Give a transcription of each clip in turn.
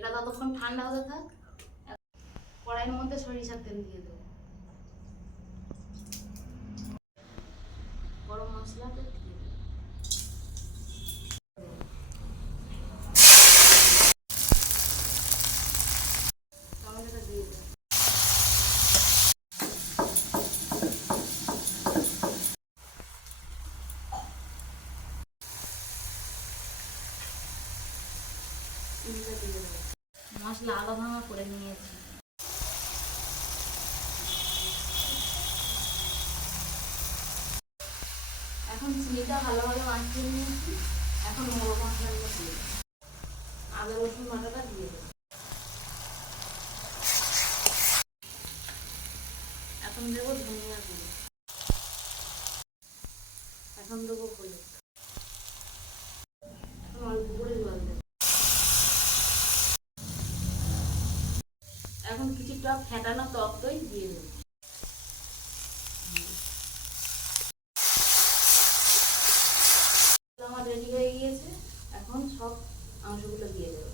এটা ততক্ষণ ঠান্ডা হতে থাক। কড়াইয়ের মধ্যে সরিষার তেল দিয়ে দেবো, গরম মশলাটা দিয়ে দেবো, টমেটোটা দিয়ে দেবো। চিনিটা দিয়ে দেবো। মশলা আলো ভাঙা করে নিয়েছি। এখন চিনিটা ভালোভাবে মাখিয়ে নিয়েছি। এখন মোড়ো মশলাগুলো দিয়ে দেবো, আদা রসুন বাটাটা দিয়ে দেবো। এখন দেবো ধনিয়া গুঁড়ো, এখন দেবো হলুদ, এখন অল্প করে জল দেবো। এখন কিছুটা ফেটানো টক দই দিয়ে দেবো। আমার রেডি হয়ে গিয়েছে। এখন সব মাংসগুলো দিয়ে দেবো।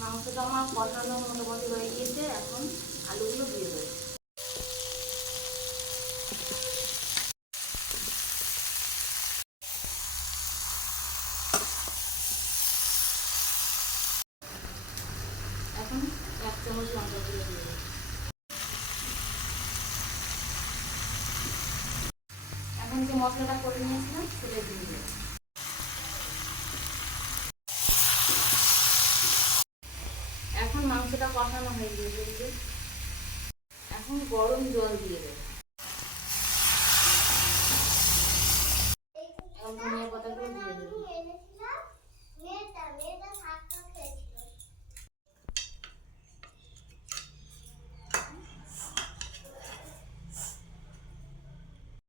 মাংসটা আমার কষানো মোটামুটি হয়ে গিয়েছে। এখন আলুগুলো দিয়ে দেবো। এখন 1 চামচ লঙ্কা গুঁড়ো দিয়ে দেবো। এখন যে মশলাটা করে নিয়েছিলাম সেটা দিয়ে দেবো। এখন মাংসটা কষানো হয়ে গিয়েছে। এখন গরম জল দিয়ে দেবো।